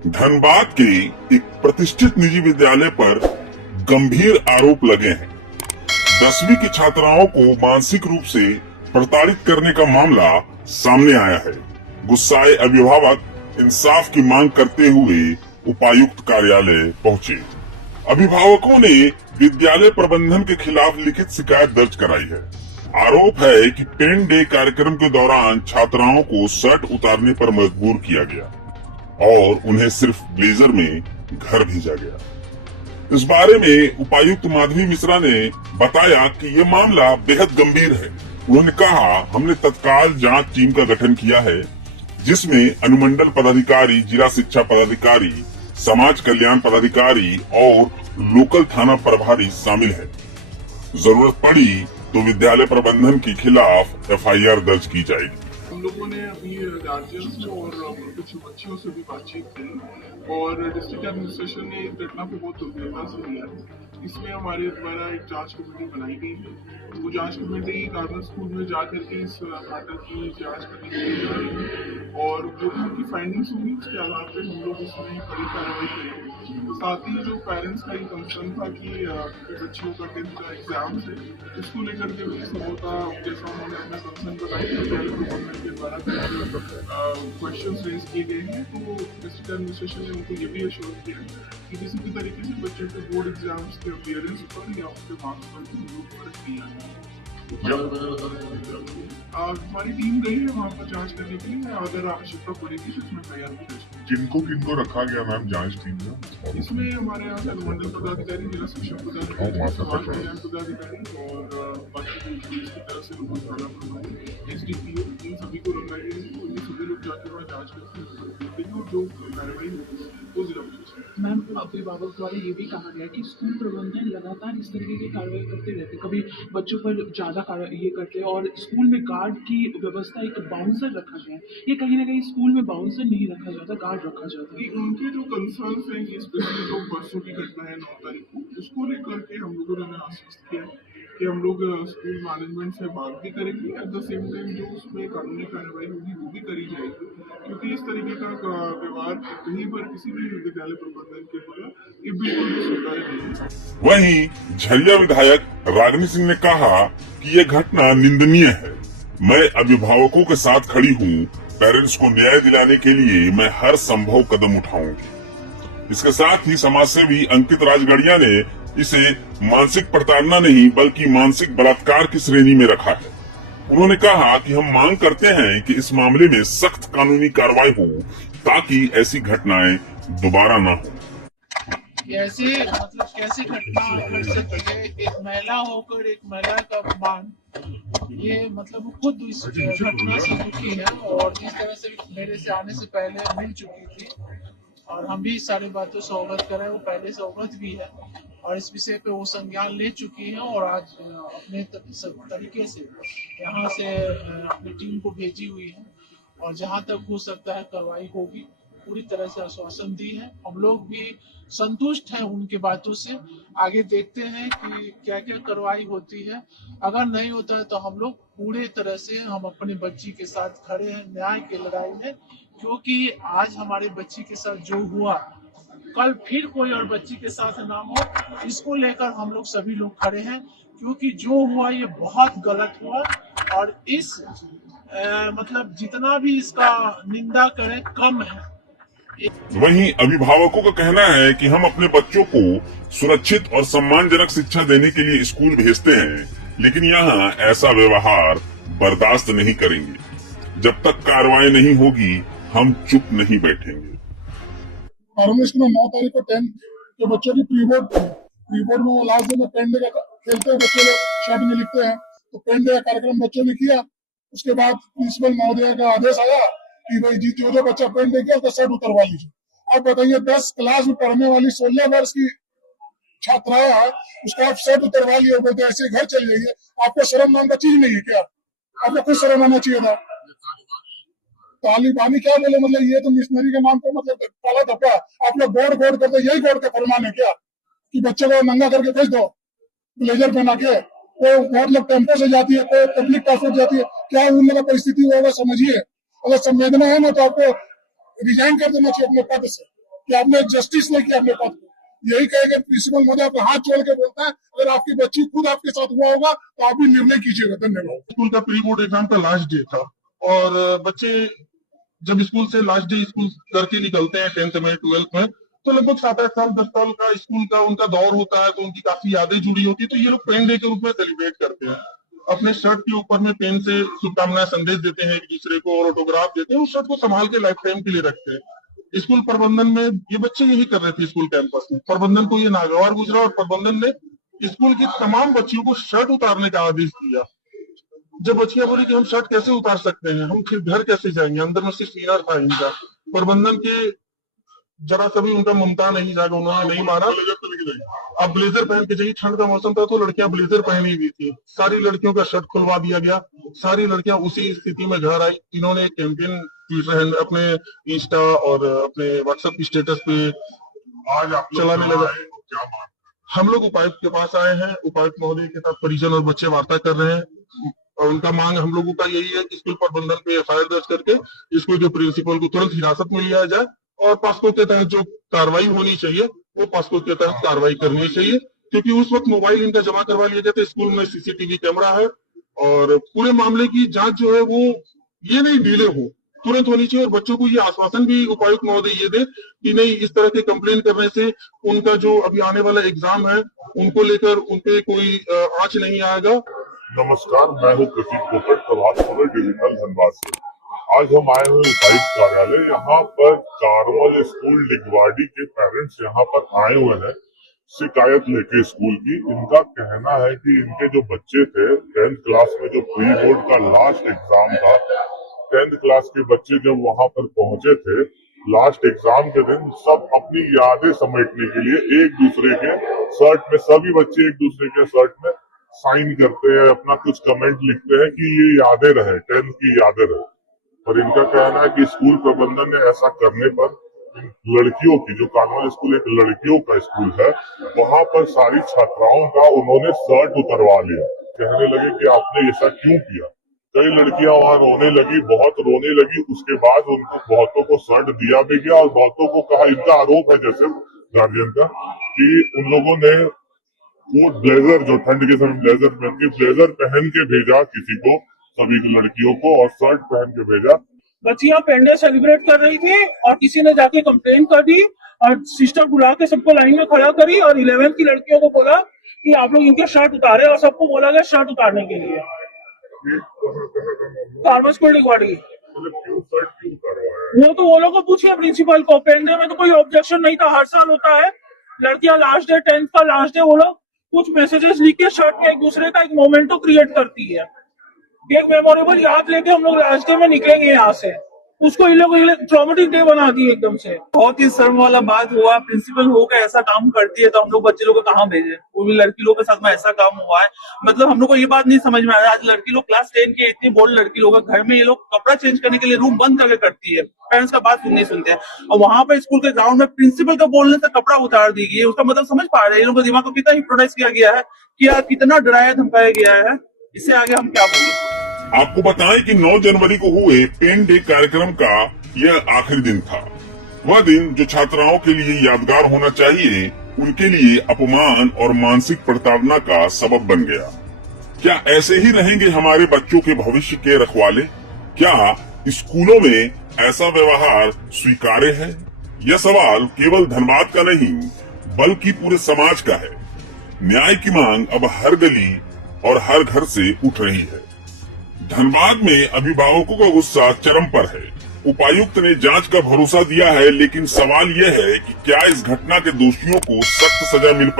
धनबाद के एक प्रतिष्ठित निजी विद्यालय पर गंभीर आरोप लगे हैं। 10वीं की छात्राओं को मानसिक रूप से प्रताड़ित करने का मामला सामने आया है। गुस्साए अभिभावक इंसाफ की मांग करते हुए उपायुक्त कार्यालय पहुंचे। अभिभावकों ने विद्यालय प्रबंधन के खिलाफ लिखित शिकायत दर्ज कराई है। आरोप है कि पेन डे कार्यक्रम के दौरान छात्राओं को शर्ट उतारने पर मजबूर किया गया और उन्हें सिर्फ ब्लेजर में घर भेजा गया। इस बारे में उपायुक्त माधवी मिश्रा ने बताया कि ये मामला बेहद गंभीर है। उन्होंने कहा, हमने तत्काल जांच टीम का गठन किया है, जिसमें अनुमंडल पदाधिकारी, जिला शिक्षा पदाधिकारी, समाज कल्याण पदाधिकारी और लोकल थाना प्रभारी शामिल है। जरूरत पड़ी तो विद्यालय प्रबंधन के खिलाफ FIR दर्ज की जाएगी। हम लोगों ने अभी गार्जियंस और कुछ बच्चियों से भी बातचीत की और डिस्ट्रिक्ट एडमिनिस्ट्रेशन ने इस घटना को बहुत गंभीरता से लिया है। इसमें हमारे द्वारा एक जांच कमेटी बनाई गई है। वो जांच कमेटी गार्डन स्कूल में जाकर के इस मैटर की जांच करने के लिए जा रही है और जो उनकी फाइंडिंग्स होंगी उसके आधार पर हम लोग इसमें कड़ी कार्रवाई करेंगे। साथ ही जो पेरेंट्स का ये कंसर्न था कि बच्चियों का 10th का एग्जाम है, इसको लेकर के भी समझौता जैसा उन्होंने अपना कंसर्न बताया के द्वारा क्वेश्चन रेज किए गए हैं, तो डिस्ट्रिक्ट एडमिनिस्ट्रेशन ने उनको ये भी एश्योर किया कि किसी भी तरीके से बच्चों के बोर्ड एग्जाम्स के अपीयरेंस पर या उसके मार्क्स पर भी लोग फर्क नहीं आया। हमारी टीम गई है वहाँ पर जांच करने के लिए। अगर आवश्यकता पड़ेगी तो इसमें तैयार भी कर। किनको रखा गया मैम जांच टीम में? इसमें हमारे यहाँ से अनुमंडल पदाधिकारी, जिला शिक्षा पदाधिकारी, समाज कल्याण पदाधिकारी और बाकी पुलिस की तरफ से लोगों थाना प्रभारी, SDPO, इन सभी को रखा गया है। तो ये सभी लोग जाकर वहाँ जांच करते हैं और जो कार्रवाई होगी वो जिला प्रशासन। मैम, अभिभावक द्वारा ये भी कहा गया कि स्कूल प्रबंधन लगातार इस तरीके की कार्रवाई करते रहते, कभी बच्चों पर ज्यादा ये करते हैं और स्कूल में गार्ड की व्यवस्था, एक बाउंसर रखा गया है। ये कहीं ना कहीं स्कूल में बाउंसर नहीं रखा जाता, गार्ड रखा जाता है। उनके जो कंसर्न है, ये स्पेशली जो परसों की घटना है 9 तारीख को, उसको लेकर के हम लोगों ने आश्वस्त किया कि हम लोग स्कूल मैनेजमेंट से बात भी करेंगे। एट द सेम टाइम जो उसमें कानूनी कार्रवाई होगी वो भी करी जाएगी, क्योंकि इस तरीके का व्यवहार कहीं पर किसी भी विद्यालय प्रबंधन के द्वारा ये बिल्कुल भी स्वीकार्य नहीं है। वहीं झरिया विधायक रागिनी सिंह ने कहा कि ये घटना निंदनीय है। मैं अभिभावकों के साथ खड़ी हूँ। पेरेंट्स को न्याय दिलाने के लिए मैं हर संभव कदम उठाऊंगी। इसके साथ ही समाजसेवी अंकित राजगढ़िया ने इसे मानसिक प्रताड़ना नहीं बल्कि मानसिक बलात्कार की श्रेणी में रखा है। उन्होंने कहा कि हम मांग करते हैं कि इस मामले में सख्त कानूनी कार्रवाई हो ताकि ऐसी घटनाएं दोबारा न हो। कैसी घटना घट सकती है? एक महिला होकर एक महिला का अपमान, ये खुद इस घटना से दुखी है और जिस तरह से मेरे से आने से पहले मिल चुकी थी और हम भी सारी बातों से अवगत कर रहे हैं, वो पहले से अवगत भी है और इस विषय पे वो संज्ञान ले चुकी है और आज अपने तरीके से यहाँ से अपनी टीम को भेजी हुई है और जहाँ तक हो सकता है कार्रवाई होगी, पूरी तरह से आश्वासन दी है। हम लोग भी संतुष्ट हैं उनके बातों से। आगे देखते हैं कि क्या क्या कार्रवाई होती है। अगर नहीं होता है तो हम लोग पूरे तरह से हम अपने बच्ची के साथ खड़े हैं न्याय की लड़ाई में, क्योंकि आज हमारे बच्ची के साथ जो हुआ कल फिर कोई और बच्ची के साथ ना हो, इसको लेकर हम लोग सभी लोग खड़े हैं, क्योंकि जो हुआ ये बहुत गलत हुआ और इस जितना भी इसका निंदा करें कम है। वहीं अभिभावकों का कहना है कि हम अपने बच्चों को सुरक्षित और सम्मानजनक शिक्षा देने के लिए स्कूल भेजते हैं, लेकिन यहाँ ऐसा व्यवहार बर्दाश्त नहीं करेंगे। जब तक कार्रवाई नहीं होगी हम चुप नहीं बैठेंगे। में 9 तारीख को 10th के बच्चों की प्री बोर्ड में वो लास्ट दिन में पेन डे का खेलते हैं बच्चे लोग, शर्ट में लिखते हैं, तो पेन डे का कार्यक्रम बच्चों ने किया। उसके बाद प्रिंसिपल महोदय का आदेश आया कि भाई जो बच्चा पेन डे किया उसका शर्ट उतरवा लीजिए। अब बताइए 10 क्लास में पढ़ने वाली 16 वर्ष की छात्राएं है, उसका आप शर्ट उतरवा लिए, बोलते ऐसे घर चल जाइए। आपको शर्म नाम का चीज नहीं है क्या? आपको कुछ शर्म आना चाहिए था। तालिबानी क्या बोले, ये तो मिशनरी के नाम पे काला धब्बा। आप लोग गौड़ करते, यही गौड़ के फरमान है क्या कि बच्चे को नंगा करके भेज दो ब्लेजर पहना के? कोई बहुत लोग टेम्पो से जाती है, कोई पब्लिक ट्रांसपोर्ट जाती है, क्या उन लोगों का परिस्थिति होगा समझिए। अगर संवेदना है ना तो आपको रिजाइन कर देना चाहिए अपने पद से। कि आपने जस्टिस नहीं किया अपने पद को। यही कहेगा प्रिंसिपल महोदय आपको हाथ जोड़ के बोलता है, अगर आपकी बच्ची खुद आपके साथ हुआ होगा तो आप भी निर्णय कीजिएगा। धन्यवाद। स्कूल का प्री बोर्ड एग्जाम का लास्ट डे था और बच्चे जब स्कूल से लास्ट डे स्कूल करके निकलते हैं 10th में 12th में, तो लगभग 7-8 साल 10 साल का स्कूल का उनका दौर होता है, तो उनकी काफी यादें जुड़ी होती है। तो ये लोग पेन डे के रूप में सेलिब्रेट करते हैं, अपने शर्ट के ऊपर में पेन से शुभकामनाएं संदेश देते हैं एक दूसरे को और ऑटोग्राफ देते हैं। उस शर्ट को संभाल के लाइफ टाइम के लिए रखते हैं। स्कूल प्रबंधन में ये बच्चे यही कर रहे थे स्कूल कैंपस में। प्रबंधन को ये नागवार गुजरा और प्रबंधन ने स्कूल की तमाम बच्चियों को शर्ट उतारने का आदेश दिया। जब बच्चियां बोली कि हम शर्ट कैसे उतार सकते हैं, हम फिर घर कैसे जाएंगे, अंदर में सिर्फ सीना था इनका। प्रबंधन के जरा कभी उनका ममता नहीं जागा, उन्होंने नहीं मारा। अब ब्लेजर पहन के जाइए, ठंड का मौसम था तो लड़कियां ब्लेजर पहनी हुई थी। सारी लड़कियों का शर्ट खुलवा दिया गया, सारी लड़कियां उसी स्थिति में घर आई। इन्होंने कैंपेन ट्विटर अपने इंस्टा और अपने व्हाट्सएप स्टेटस पे आज आप चलाने लगा। हम लोग उपायुक्त के पास आए हैं, उपायुक्त महोदय के साथ परिजन और बच्चे वार्ता कर रहे हैं और उनका मांग हम लोगों का यही है कि स्कूल प्रबंधन पे एफआईआर दर्ज करके स्कूल के प्रिंसिपल को तुरंत हिरासत में लिया जाए और पास्को के तहत जो कार्रवाई होनी चाहिए वो पास्को के तहत कार्रवाई करनी चाहिए। क्योंकि उस वक्त मोबाइल इनका जमा करवा लिया गया था, स्कूल में सीसीटीवी कैमरा है और पूरे मामले की जांच जो है वो ये नहीं डिले हो, तुरंत होनी चाहिए। और बच्चों को ये आश्वासन भी उपायुक्त महोदय ये दे कि नहीं, इस तरह के कंप्लेन करने से उनका जो अभी आने वाला एग्जाम है उनको लेकर उनपे कोई आंच नहीं आएगा। नमस्कार, मैं हूँ प्रतीक पोपट, प्रभात खबर डिजिटल धनबाद से। आज हम आए हुए उपायुक्त कार्यालय। यहाँ पर कारमल स्कूल डिगवाड़ी के पेरेंट्स यहाँ पर आए हुए हैं शिकायत लेके स्कूल की। इनका कहना है कि इनके जो बच्चे थे 10th क्लास में जो प्री बोर्ड का लास्ट एग्जाम था, 10th क्लास के बच्चे जब वहां पर पहुंचे थे लास्ट एग्जाम के दिन, सब अपनी यादें समेटने के लिए एक दूसरे के शर्ट में, सभी बच्चे एक दूसरे के शर्ट में साइन करते हैं, अपना कुछ कमेंट लिखते हैं कि ये यादें रहे, 10th की यादें रहे। पर इनका कहना है कि स्कूल प्रबंधन ने ऐसा करने पर लड़कियों की, जो कानून स्कूल एक लड़कियों का स्कूल है, वहां पर सारी छात्राओं का उन्होंने शर्ट उतरवा लिया। कहने लगे कि आपने ऐसा क्यों किया। कई लड़कियां वहां रोने लगी, बहुत रोने लगी। उसके बाद उनको बहुतों को शर्ट दिया भी गया और बहुतों को कहा, इनका आरोप है जैसे गार्जियन का कि उन लोगों ने वो ब्लेजर, जो ठंड के समय ब्लेजर पहन के, ब्लेजर पहन के भेजा किसी को, सभी लड़कियों को, और शर्ट पहन के भेजा। बच्चियां पेंडे सेलिब्रेट कर रही थी और किसी ने जाके कंप्लेन कर दी और सिस्टर बुला के सबको लाइन में खड़ा करी और 11th की लड़कियों को बोला कि आप लोग इनके शर्ट उतारे और सबको बोला गया शर्ट उतारने के लिए। कारमल स्कूल डिगवाड़ी वो लोग को पूछिए प्रिंसिपल को। पेंडे में तो कोई ऑब्जेक्शन नहीं था, हर साल होता है। लड़कियां लास्ट डे 10th का लास्ट डे वो लोग कुछ मैसेजेस लिख के शर्ट में एक दूसरे का एक मोमेंटो क्रिएट करती है। एक मेमोरेबल याद लेके हम लोग रास्ते में निकलेंगे यहाँ से, उसको ये लोग ट्रॉमेटिक डे बना दिए एकदम से। बहुत ही शर्म वाला बात हुआ। प्रिंसिपल होकर ऐसा काम करती है तो हम लोग बच्चे लोग को कहाँ भेजे, वो भी लड़की लोग के साथ में ऐसा काम हुआ है। मतलब हम लोग को ये बात नहीं समझ में आया। आज लड़की लोग क्लास 10 की इतनी बोल्ड लड़की लोग घर में ये लोग कपड़ा चेंज करने के लिए रूम बंद करके करती है, पेरेंट्स का बात नहीं सुनते हैं। और वहां पर स्कूल के ग्राउंड में प्रिंसिपल का बोलने से कपड़ा उतार दी गई। उसका मतलब समझ पा रहे हैं इन लोगों के दिमाग को कितना हिप्नोटाइज किया गया है, कितना डराया धमकाया गया है। इससे आगे हम क्या बोलें। आपको बताएं कि 9 जनवरी को हुए पेन डे कार्यक्रम का यह आखिरी दिन था। वह दिन जो छात्राओं के लिए यादगार होना चाहिए, उनके लिए अपमान और मानसिक प्रताड़ना का सबब बन गया। क्या ऐसे ही रहेंगे हमारे बच्चों के भविष्य के रखवाले? क्या स्कूलों में ऐसा व्यवहार स्वीकार्य है? यह सवाल केवल धनबाद का नहीं बल्कि पूरे समाज का है। न्याय की मांग अब हर गली और हर घर से उठ रही है। धनबाद में अभिभावकों का गुस्सा चरम पर है। उपायुक्त ने जांच का भरोसा दिया है, लेकिन सवाल यह है कि क्या इस घटना के दोषियों को सख्त सजा मिल पाए।